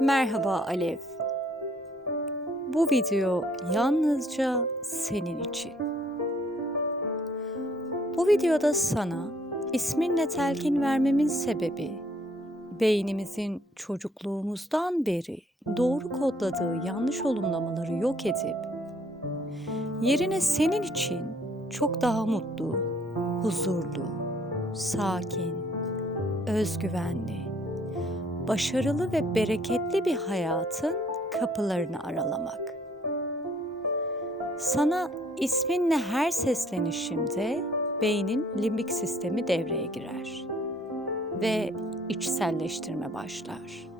Merhaba Alev. Bu video yalnızca senin için. Bu videoda sana isminle telkin vermemin sebebi beynimizin çocukluğumuzdan beri doğru kodladığı yanlış olumlamaları yok edip yerine senin için çok daha mutlu, huzurlu, sakin, özgüvenli, başarılı ve bereketli bir hayatın kapılarını aralamak. Sana isminle her seslenişimde beynin limbik sistemi devreye girer ve içselleştirme başlar.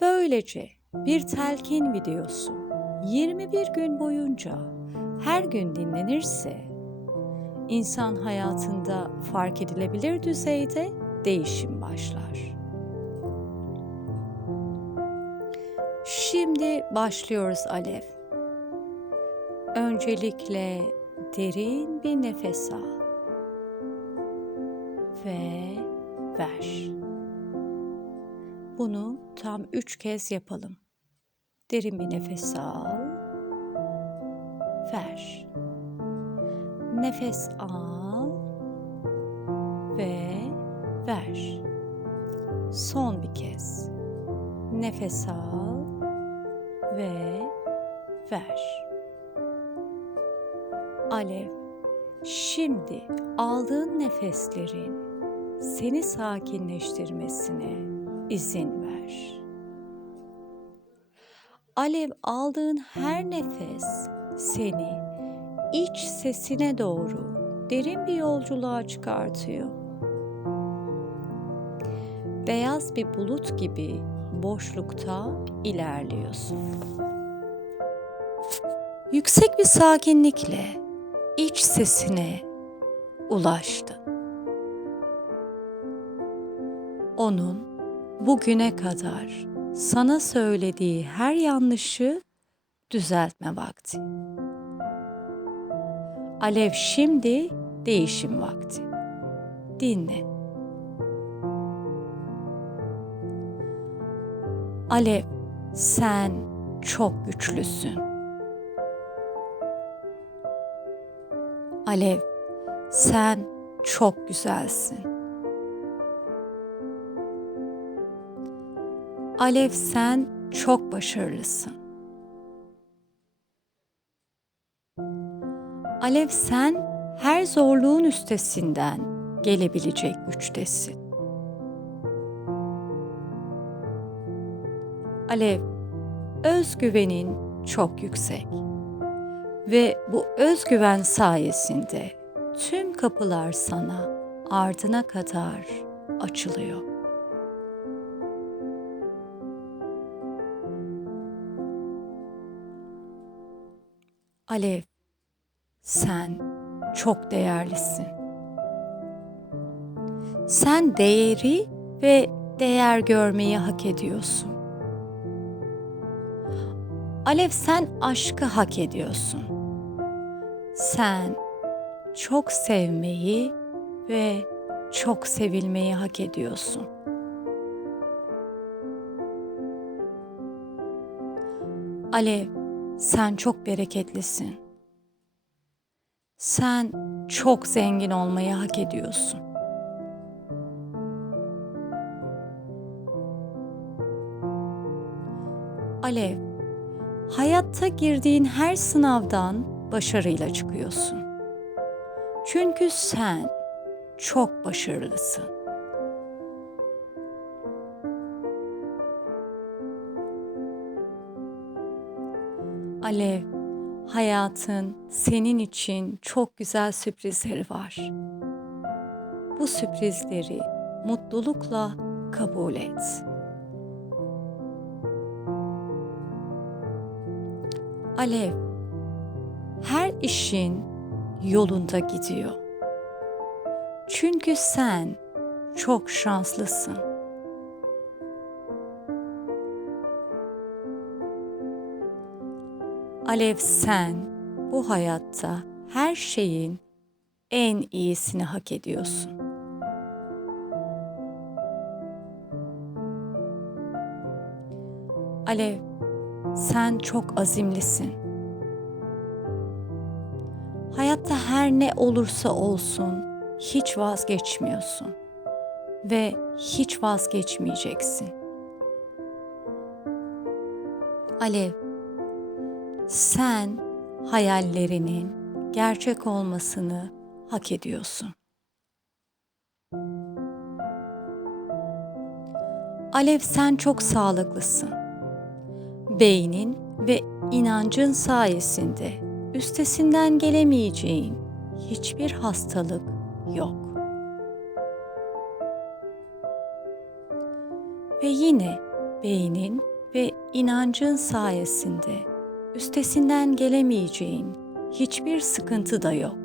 Böylece bir telkin videosu 21 gün boyunca her gün dinlenirse insan hayatında fark edilebilir düzeyde değişim başlar. Başlıyoruz Alev. Öncelikle derin bir nefes al ve ver. Bunu tam üç kez yapalım. Derin bir nefes al, ver. Nefes al ve ver. Son bir kez. Nefes al ve ver. Alev, şimdi aldığın nefeslerin seni sakinleştirmesine izin ver. Alev aldığın her nefes seni iç sesine doğru derin bir yolculuğa çıkartıyor. Beyaz bir bulut gibi boşlukta ilerliyorsun. Yüksek bir sakinlikle iç sesine ulaştın. Onun bugüne kadar sana söylediği her yanlışı düzeltme vakti. Alev şimdi değişim vakti. Dinle. Alev, sen çok güçlüsün. Alev, sen çok güzelsin. Alev, sen çok başarılısın. Alev, sen her zorluğun üstesinden gelebilecek güçtesin. Alev, özgüvenin çok yüksek. Ve bu özgüven sayesinde tüm kapılar sana ardına kadar açılıyor. Alev, sen çok değerlisin. Sen değeri ve değer görmeyi hak ediyorsun. Alev sen aşkı hak ediyorsun. Sen çok sevmeyi ve çok sevilmeyi hak ediyorsun. Alev, sen çok bereketlisin. Sen çok zengin olmayı hak ediyorsun. Alev, hayatta girdiğin her sınavdan başarıyla çıkıyorsun. Çünkü sen çok başarılısın. Alev, hayatın senin için çok güzel sürprizleri var. Bu sürprizleri mutlulukla kabul et. Alev, her işin yolunda gidiyor. Çünkü sen çok şanslısın. Alev sen bu hayatta her şeyin en iyisini hak ediyorsun. Alev, sen çok azimlisin. Hayatta her ne olursa olsun hiç vazgeçmiyorsun ve hiç vazgeçmeyeceksin. Alev, sen hayallerinin gerçek olmasını hak ediyorsun. Alev sen çok sağlıklısın. Beynin ve inancın sayesinde üstesinden gelemeyeceğin hiçbir hastalık yok. Ve yine beynin ve inancın sayesinde üstesinden gelemeyeceğin hiçbir sıkıntı da yok.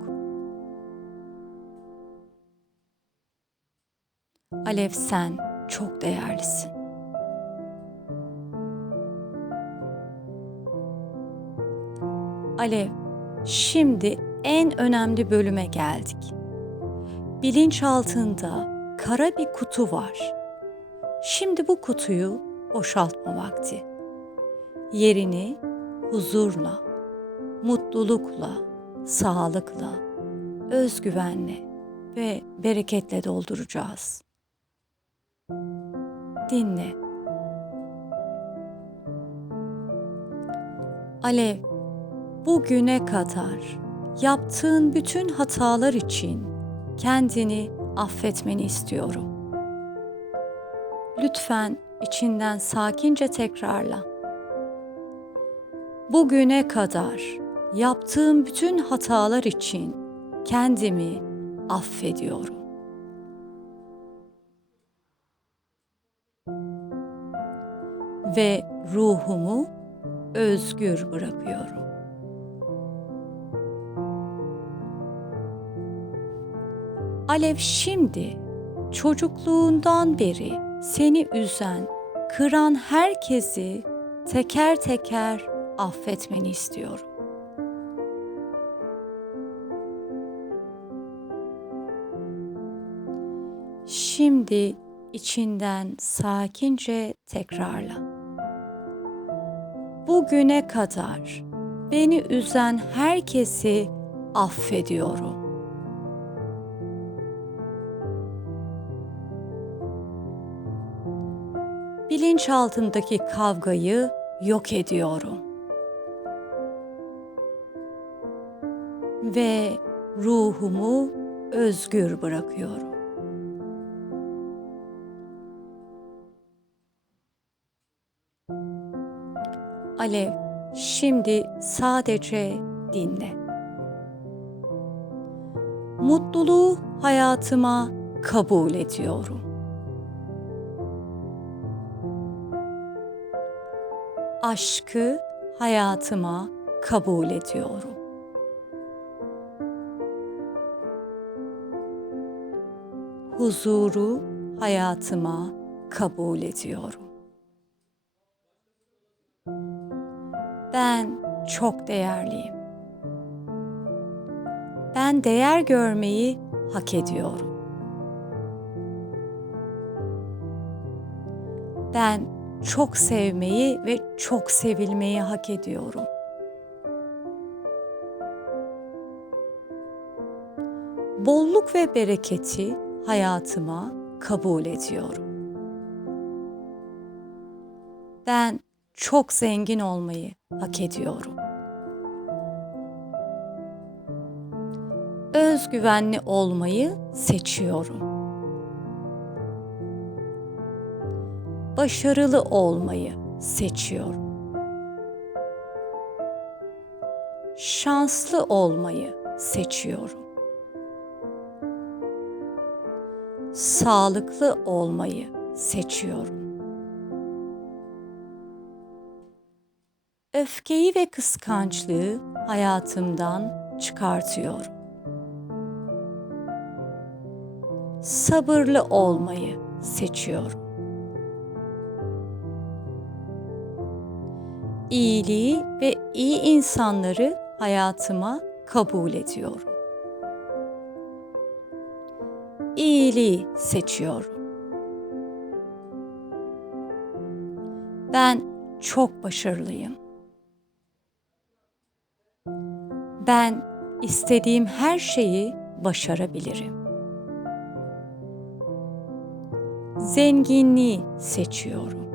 Alev sen çok değerlisin. Alev, şimdi en önemli bölüme geldik. Bilinç altında kara bir kutu var. Şimdi bu kutuyu boşaltma vakti. Yerini huzurla, mutlulukla, sağlıkla, özgüvenle ve bereketle dolduracağız. Dinle. Alev, bugüne kadar yaptığın bütün hatalar için kendini affetmeni istiyorum. Lütfen içinden sakince tekrarla. Bugüne kadar yaptığım bütün hatalar için kendimi affediyorum. Ve ruhumu özgür bırakıyorum. Alev şimdi çocukluğundan beri seni üzen, kıran herkesi teker teker affetmeni istiyorum. Şimdi içinden sakince tekrarla. Bugüne kadar beni üzen herkesi affediyorum. Bilinçaltındaki kavgayı yok ediyorum. Ve ruhumu özgür bırakıyorum. Alev, şimdi sadece dinle. Mutluluğu hayatıma kabul ediyorum. Aşkı hayatıma kabul ediyorum. Huzuru hayatıma kabul ediyorum. Ben çok değerliyim. Ben değer görmeyi hak ediyorum. Ben çok sevmeyi ve çok sevilmeyi hak ediyorum. Bolluk ve bereketi hayatıma kabul ediyorum. Ben çok zengin olmayı hak ediyorum. Özgüvenli olmayı seçiyorum. Başarılı olmayı seçiyorum. Şanslı olmayı seçiyorum. Sağlıklı olmayı seçiyorum. Öfkeyi ve kıskançlığı hayatımdan çıkartıyorum. Sabırlı olmayı seçiyorum. İyiliği ve iyi insanları hayatıma kabul ediyorum. İyiliği seçiyorum. Ben çok başarılıyım. Ben istediğim her şeyi başarabilirim. Zenginliği seçiyorum.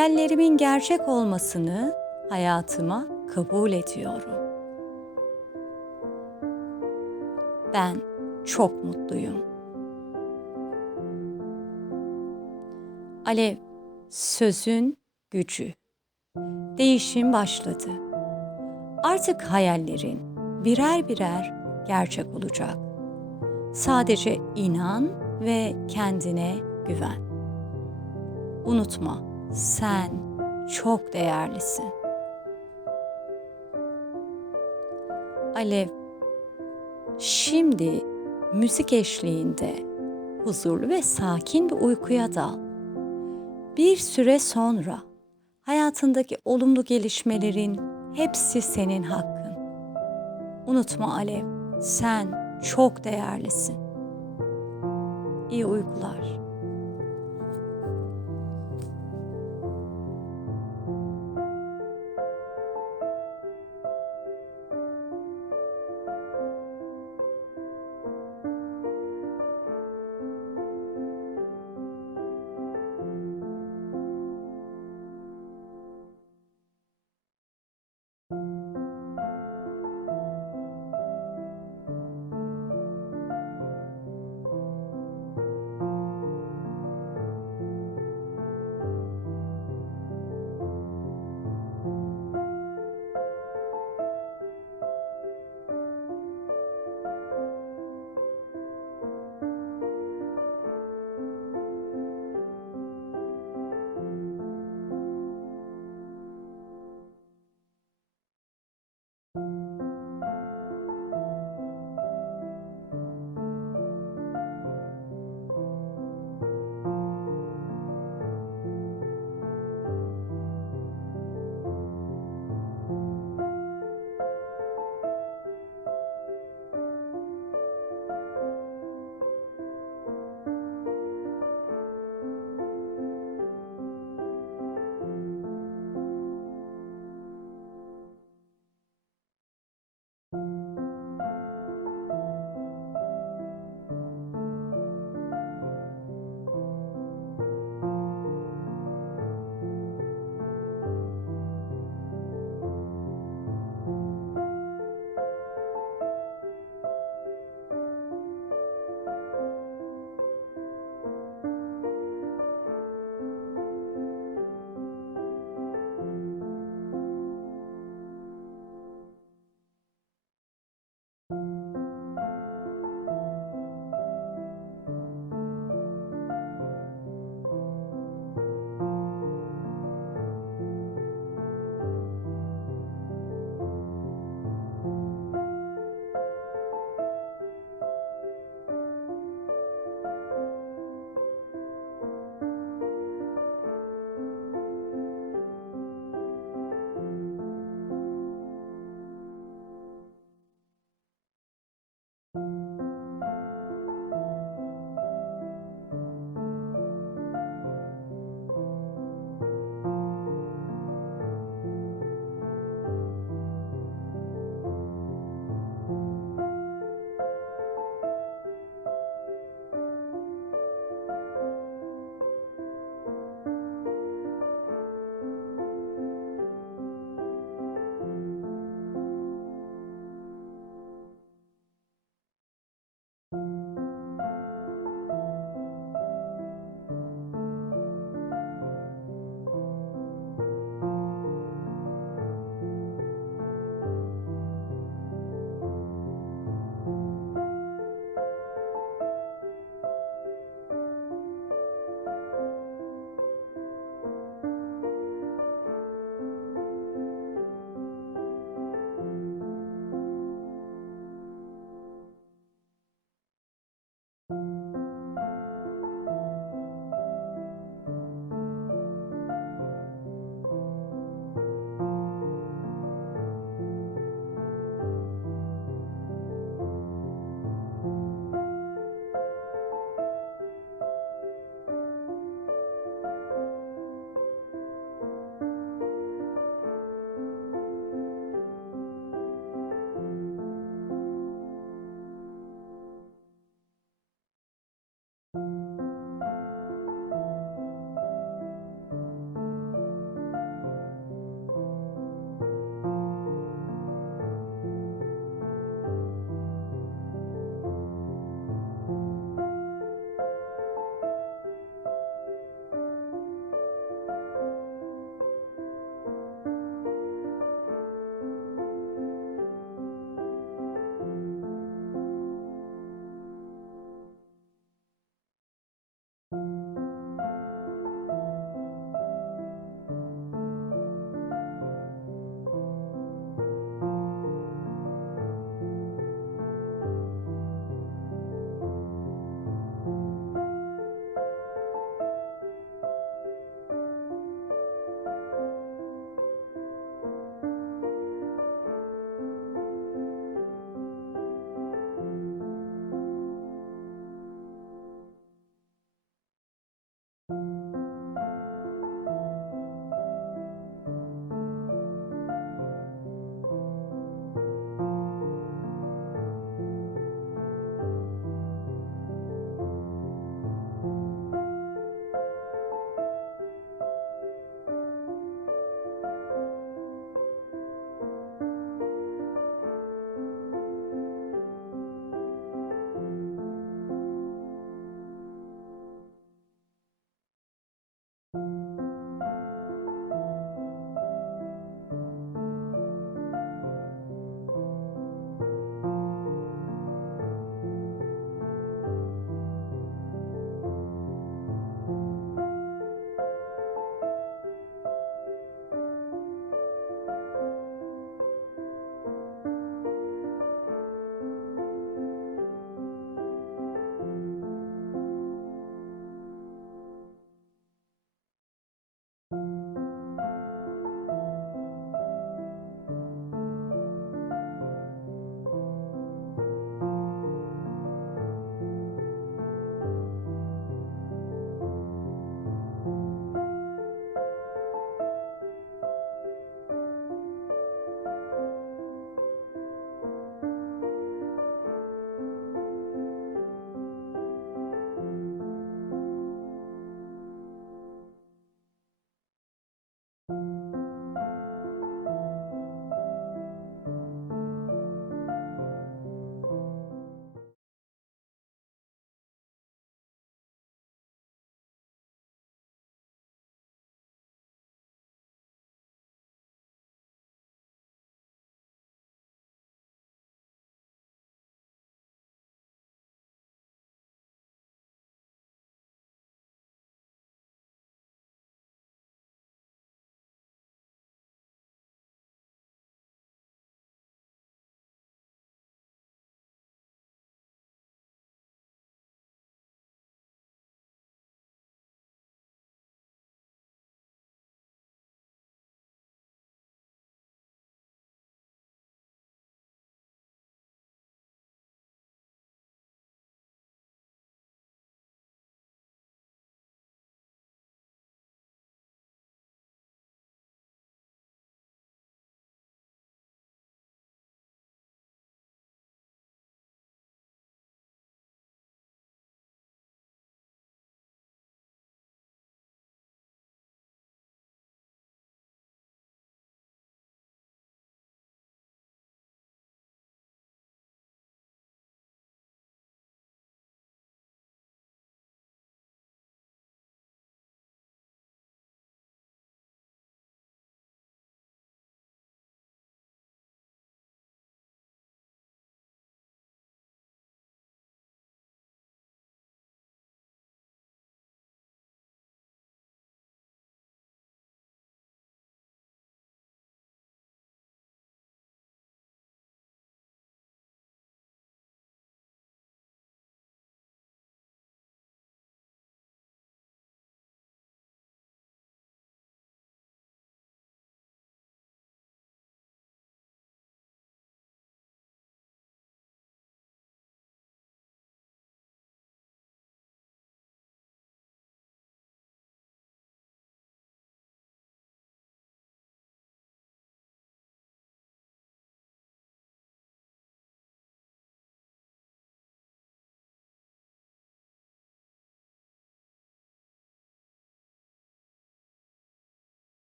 Hayallerimin gerçek olmasını hayatıma kabul ediyorum. Ben çok mutluyum. Alev, sözün gücü. Değişim başladı. Artık hayallerin birer birer gerçek olacak. Sadece inan ve kendine güven. Unutma, sen çok değerlisin. Alev, şimdi müzik eşliğinde huzurlu ve sakin bir uykuya dal. Bir süre sonra hayatındaki olumlu gelişmelerin hepsi senin hakkın. Unutma Alev, sen çok değerlisin. İyi uykular.